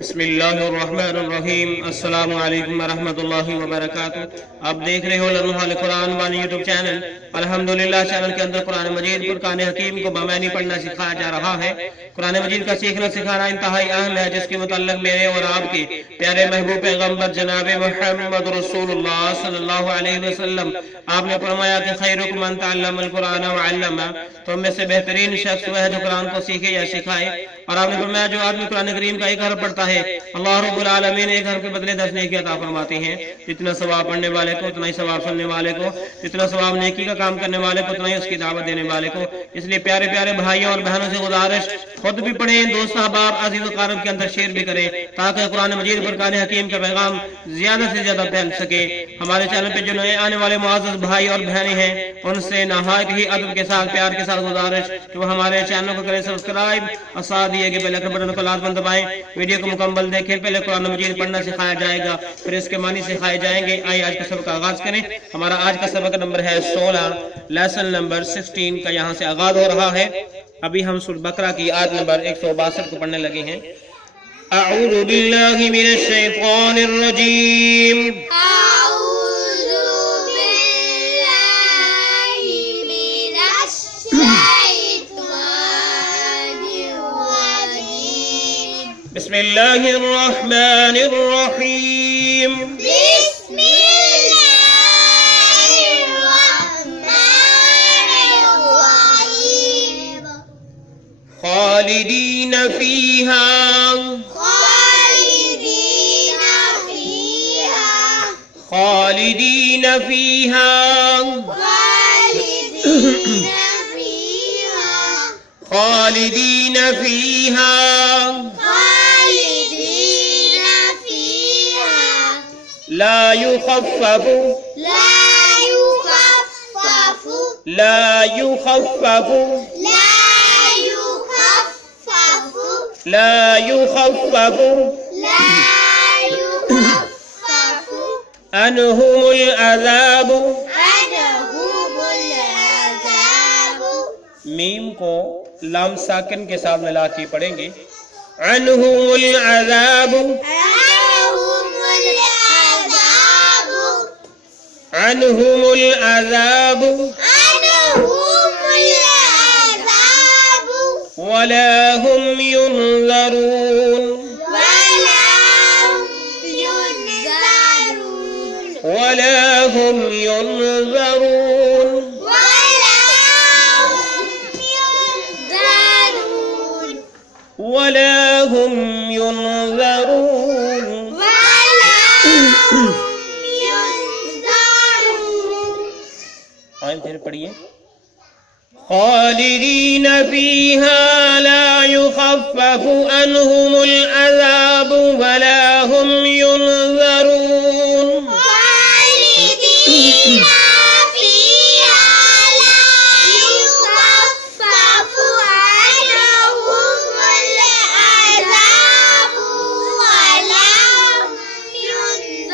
بسم اللہ الرحمن الرحیم۔ السلام علیکم ورحمۃ اللہ وبرکاتہ۔ آپ دیکھ رہے ہو لمحہ قرآن وانی یوٹیوب چینل۔ الحمدللہ چینل کے اندر قرآن مجید فرقان حکیم کو بمعنی پڑھنا سکھایا جا رہا ہے۔ قرآن مجید کا سیکھنا سکھانا انتہائی اہم ہے، جس کے متعلق میرے اور آپ کے پیارے محبوب پیغمبر جناب محمد رسول اللہ صلی اللہ علیہ وسلم آپ نے فرمایا کہ خیرکم من تعلم القرآن وعلمہ، تو میں سے بہترین شخص وہ ہے جو قرآن کو سیکھے یا سکھائے۔ اور آپ نے فرمایا جو آدمی قرآن کریم کا ایک حرف پڑھتا ہے، اللہ رب العالمین ایک حرف کے بدلے 10 نیکی عطا فرماتے ہیں۔ جتنا ثواب پڑھنے والے کو اتنا ہی ثواب سننے والے کو، جتنا ثواب نیکی کا کام کرنے والے کو اتنا ہی اس کی دعوت دینے والے کو۔ اس لیے پیارے پیارے بھائیوں اور بہنوں سے گزارش، خود بھی پڑھیں، دوست احباب عزیز و اقارب کے اندر شیئر بھی کریں، تاکہ قرآن مجید فرقان حکیم کا پیغام زیادہ سے زیادہ پھیل سکے۔ ہمارے چینل پہ جو نئے آنے والے معزز بھائی اور بہنیں ہیں، ان سے نہایت ہی ادب کے ساتھ پیار کے ساتھ گزارش کہ وہ ہمارے چینل کو کریں سبسکرائب اور ساتھ دیے گئے بیل آئیکن بٹن کو لازماً دبائیں۔ ویڈیو کو مکمل دیکھیں، پہلے قرآن مجید پڑھنا سکھایا جائے گا، پھر اس کے معنی سکھائے جائیں گے۔ آئیے آج کا سبق کا آغاز کریں۔ ہمارا آج کا سبق نمبر ہے 16، لیسن نمبر 16 کا یہاں سے آغاز ہو رہا ہے۔ ابھی ہم سورۃ بقرہ کی آیت نمبر 162 کو پڑھنے لگے ہیں۔ اعوذ باللہ من الشیطان الرجیم، بسم اللہ الرحمن الرحیم، بسم اللہ الرحمن الرحیم، خالدین فیہا خالدین فیہا خالدین فیہا خالدین فیہا خالدین فیہا خالدین فیہا لا یخفف لا یخفف لا یخفف لا یخفف لا یخفف لا یخفف عنہم العذاب۔ عنہم العذاب، میم کو لام ساکن کے ساتھ ملا کے پڑھیں گے۔ عنہم العذاب عنہم العذاب، عنہم العذاب عنہم العذاب، ولا هم ينظرون ولا هم ينذرون ولا هم ينظرون ولا هم ينذرون ولا هم ينظرون ولا هم ينذرون۔ آئیں پھر پڑھیے۔ خالدین فیہا لا یخفف عنہم العذاب ولا هم ينظرون خالدین فیہا لا یخفف عنہم العذاب ولا هم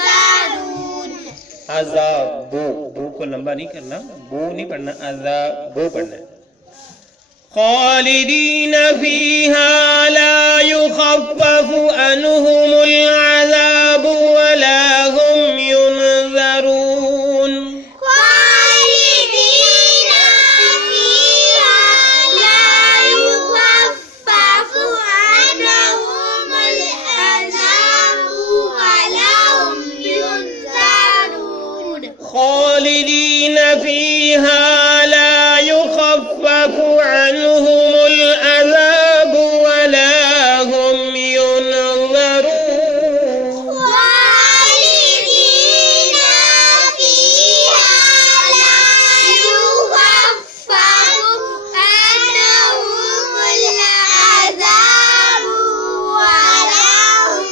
ينذرون۔ عذاب، بو کو لمبا نہیں کرنا، بو نہیں پڑھنا، عذاب بو پڑھنا ہے۔ خالدین فیہا لا یخفف عنہم العذاب ولا هم ينظرون خالدین فیہا لا یخفف عنہم العذاب ولا هم ينذرون خالدین فیہا لا یخفف عنہم العذاب ولا هم ينظرون خالدین فیہا لا یخفف عنہم العذاب ولا هم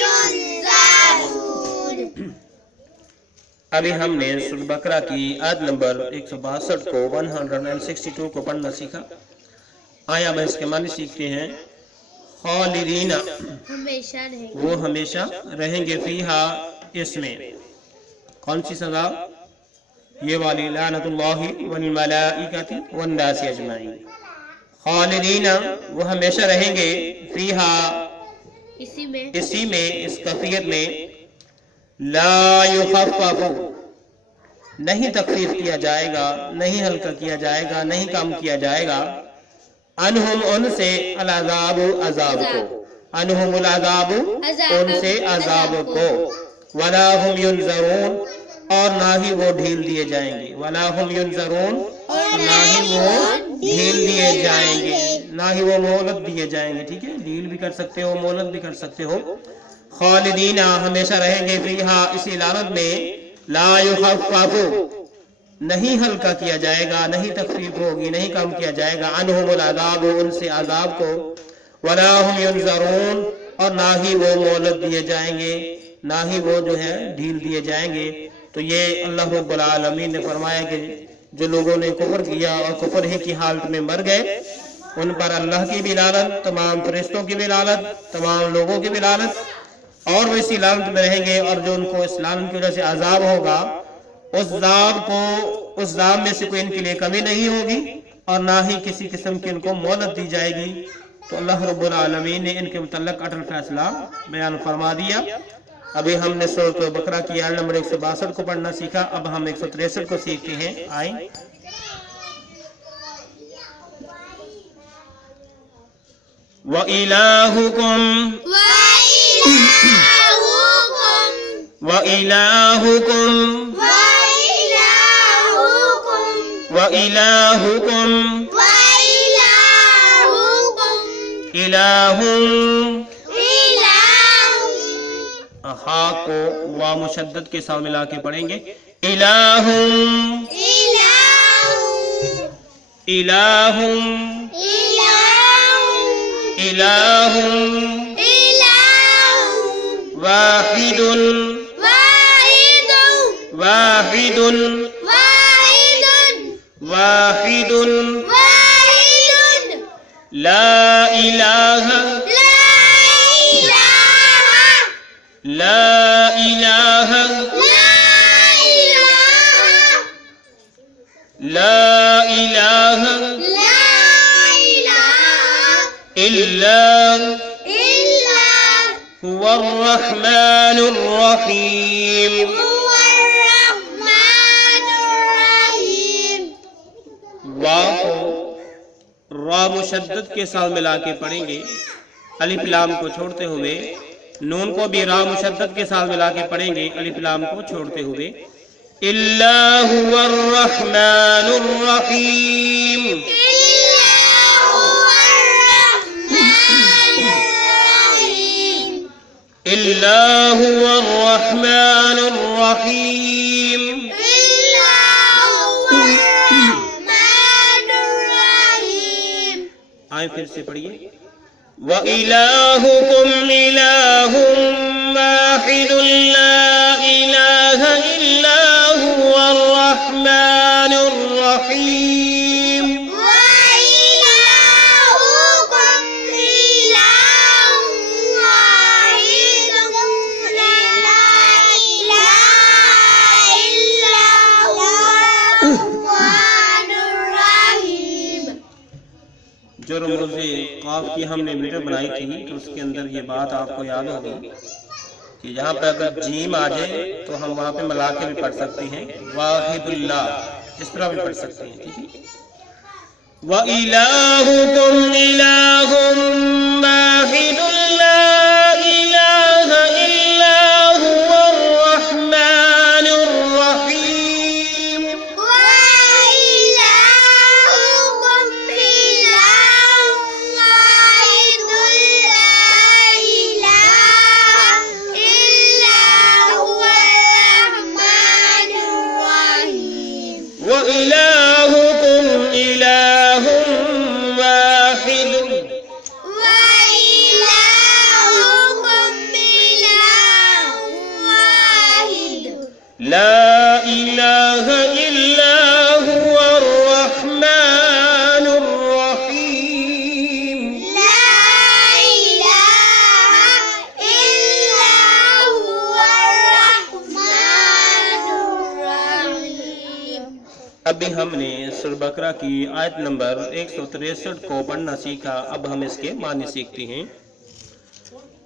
ينذرون۔ ابھی ہم نے سورۃ بقرہ کی آیت نمبر 162 کو 162 کو پڑھنا سیکھا۔ آیا اب اس کے معنی سیکھتے ہیں۔ خالدین، ہمیشہ رہیں گے، وہ ہمیشہ رہیں گے، فیہا، اس میں۔ کون سی سزا؟ یہ والی، لعنت اللہ والملائکۃ والناس اجمعین۔ خالدین، وہ ہمیشہ رہیں گے، فیہا، اسی میں اس کیفیت میں لا یخفف نہیں تخفیف کیا جائے گا، نہیں ہلکا کیا جائے گا، نہیں کم کیا جائے گا، انہم ان سے العذاب عذاب کو، انہم العذاب ان سے عذاب کو، ولا ہم ینظرون اور نہ ہی وہ ڈھیل دیے جائیں گے، ولا ہم ینظرون نہ ہی وہ ڈھیل دیے جائیں گے، نہ ہی وہ مہلت دیے جائیں گے. ٹھیک ہے، ڈھیل بھی کر سکتے ہو، مہلت بھی کر سکتے ہو. خالدین ہمیشہ رہیں گے فیہا اسی لعنت میں، لا یخفف نہیں ہلکا کیا جائے گا، نہیں تخفیف ہوگی، نہیں کم کیا جائے گا، عنہم العذاب ان سے عذاب کو، ولا ہم ینظرون اور نہ ہی وہ مہلت دیے جائیں گے، نہ ہی وہ جو ہے ڈھیل دیے جائیں گے. تو یہ اللہ رب العالمین نے فرمایا کہ جو لوگوں نے کفر کیا اور کفر ہی کی حالت میں مر گئے ان پر اللہ کی بھی لعنت، تمام فرشتوں کی بھی لعنت، تمام لوگوں کی بھی لعنت، اور وہ اسی لعنت میں رہیں گے. اور جو ان کو اس لعنت کی وجہ سے عذاب ہوگا اس عذاب میں سے کوئی ان کے لیے کمی نہیں ہوگی اور نہ ہی کسی قسم کی ان کو مہلت دی جائے گی. تو اللہ رب العالمین نے ان کے متعلق اٹل فیصلہ بیان فرما دیا. ابھی ہم نے سورۃ بقرہ کی آیت نمبر 162 کو پڑھنا سیکھا، اب ہم 163 کو سیکھتے ہیں. آئیں. وَإِلَٰهُكُمْ وَإِلَٰهُكُمْ وَإِلَٰهُكُمْ إِلَٰهٌ ہا کو وا مشدد کے ساتھ ملا کے پڑھیں گے. الہ الہ الہ واحد واحد واحد لا الہ لا الہ لا الہ الا هو الرحمن الرحیم. وا کو را مشدد کے ساتھ ملا کے پڑھیں گے، الف لام کو چھوڑتے ہوئے. نون کو بھی را مشدد کے ساتھ ملا کے پڑھیں گے، الف لام کو چھوڑتے ہوئے. الا هو الرحمن الرحیم. الا هو الرحمن الرحیم. آئیں پھر سے پڑھیے. وَإِلَٰهُكُمْ إِلَٰهٌ وَاحِدٌ لَّا إِلَٰهَ إِلَّا هُوَ الرَّحْمَٰنُ الرَّحِيمُ. جو رموز قاف کی ہم نے ویڈیو بنائی تھی تو اس کے اندر یہ بات آپ کو یاد ہوگی کہ جہاں پہ اگر جیم آ جائے تو ہم وہاں پہ ملا کے بھی پڑھ سکتے ہیں، واحد اللہ اس طرح بھی پڑھ سکتے ہیں. ٹھیک ہے. وَإِلَٰهُكُمْ إِلَٰهٌ وَاحِدٌ لَّا إِلَٰهَ إِلَّا هُوَ الرَّحْمَٰنُ الرَّحِيمُ. وَإِلَٰهُكُمْ إِلَٰهٌ وَاحِدٌ لَا إِلَٰهَ إِلَّا هُوَ الرَّحْمَٰنُ الرَّحِيمُ. ابھی ہم نے سورہ بقرہ کی آیت نمبر 163 کو پڑھنا سیکھا، اب ہم اس کے معنی سیکھتے ہیں.